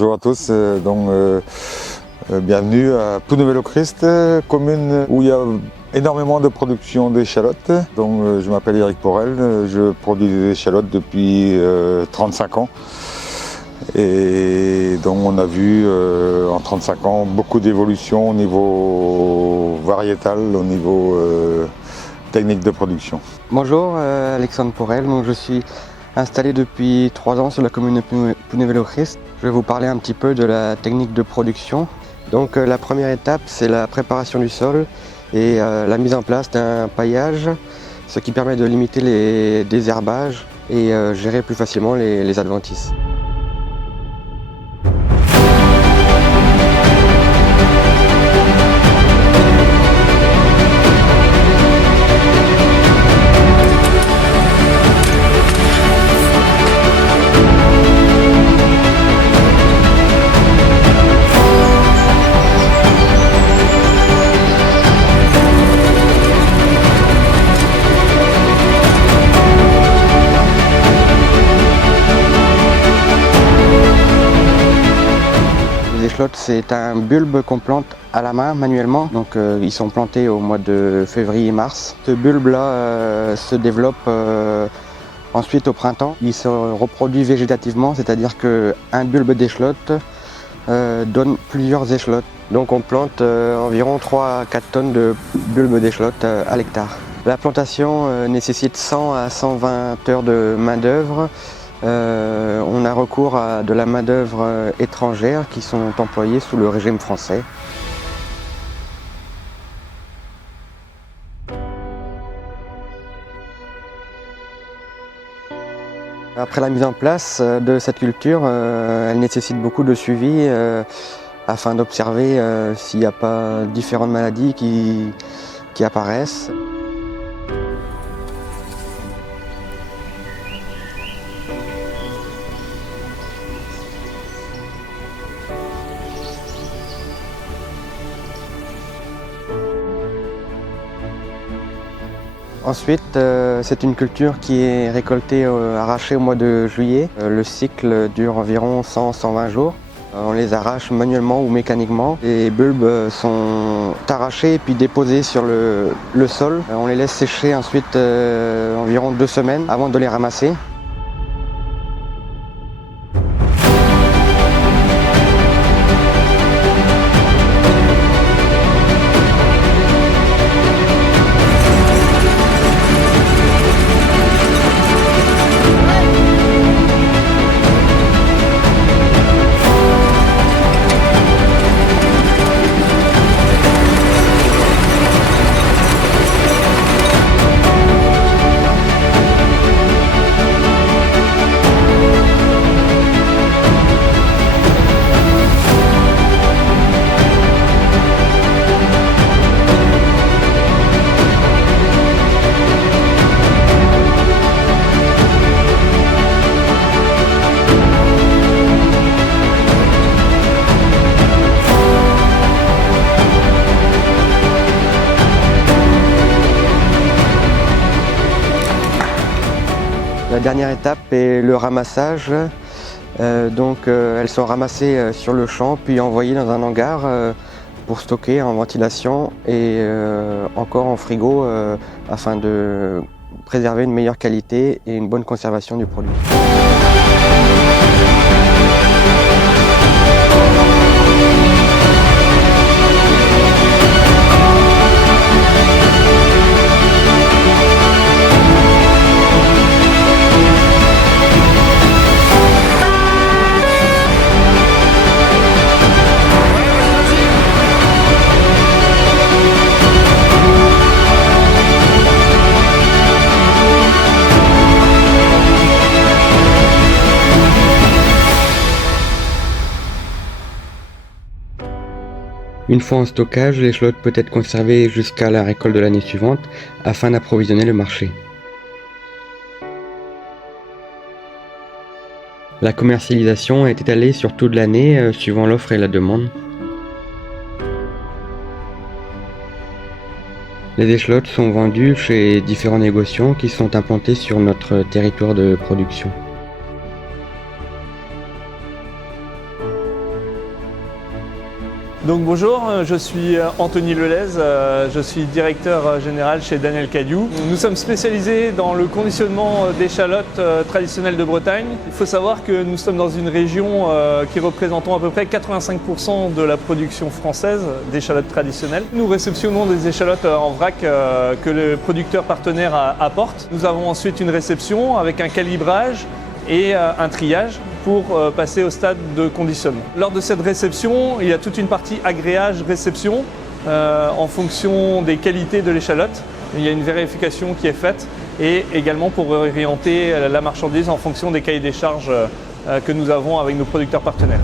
Bonjour à tous, bienvenue à Plouneville-au-Christ, commune où il y a énormément de production d'échalotes. Je m'appelle Eric Porel, je produis des échalotes depuis 35 ans. Et donc on a vu en 35 ans beaucoup d'évolutions au niveau variétal, au niveau technique de production. Bonjour, Alexandre Porel, je suis installé depuis 3 ans sur la commune de Plouneville-au-Christ. Je vais vous parler un petit peu de la technique de production. Donc la première étape, c'est la préparation du sol et la mise en place d'un paillage, ce qui permet de limiter les désherbages et gérer plus facilement les adventices. Les échalotes, c'est un bulbe qu'on plante à la main manuellement, donc ils sont plantés au mois de février-mars. Ce bulbe-là se développe ensuite au printemps. Il se reproduit végétativement, c'est-à-dire qu'un bulbe d'échalote donne plusieurs échalotes. Donc on plante environ 3 à 4 tonnes de bulbes d'échalote à l'hectare. La plantation nécessite 100 à 120 heures de main-d'œuvre. On a recours à de la main-d'œuvre étrangère qui sont employées sous le régime français. Après la mise en place de cette culture, elle nécessite beaucoup de suivi afin d'observer s'il n'y a pas différentes maladies qui apparaissent. Ensuite, c'est une culture qui est récoltée, arrachée au mois de juillet. Le cycle dure environ 100-120 jours. On les arrache manuellement ou mécaniquement. Les bulbes sont arrachés et puis déposés sur le sol. On les laisse sécher ensuite environ 2 semaines avant de les ramasser. La dernière étape est le ramassage. Elles sont ramassées sur le champ puis envoyées dans un hangar pour stocker en ventilation et encore en frigo afin de préserver une meilleure qualité et une bonne conservation du produit. Une fois en stockage, l'échalote peut être conservée jusqu'à la récolte de l'année suivante afin d'approvisionner le marché. La commercialisation est étalée sur toute l'année suivant l'offre et la demande. Les échalotes sont vendues chez différents négociants qui sont implantés sur notre territoire de production. Donc bonjour, je suis Anthony Lelez, je suis directeur général chez Daniel Cadieux. Nous sommes spécialisés dans le conditionnement d'échalotes traditionnelles de Bretagne. Il faut savoir que nous sommes dans une région qui représente à peu près 85% de la production française d'échalotes traditionnelles. Nous réceptionnons des échalotes en vrac que le producteur partenaire apporte. Nous avons ensuite une réception avec un calibrage et un triage pour passer au stade de conditionnement. Lors de cette réception, il y a toute une partie agréage-réception en fonction des qualités de l'échalote. Il y a une vérification qui est faite et également pour orienter la marchandise en fonction des cahiers des charges que nous avons avec nos producteurs partenaires.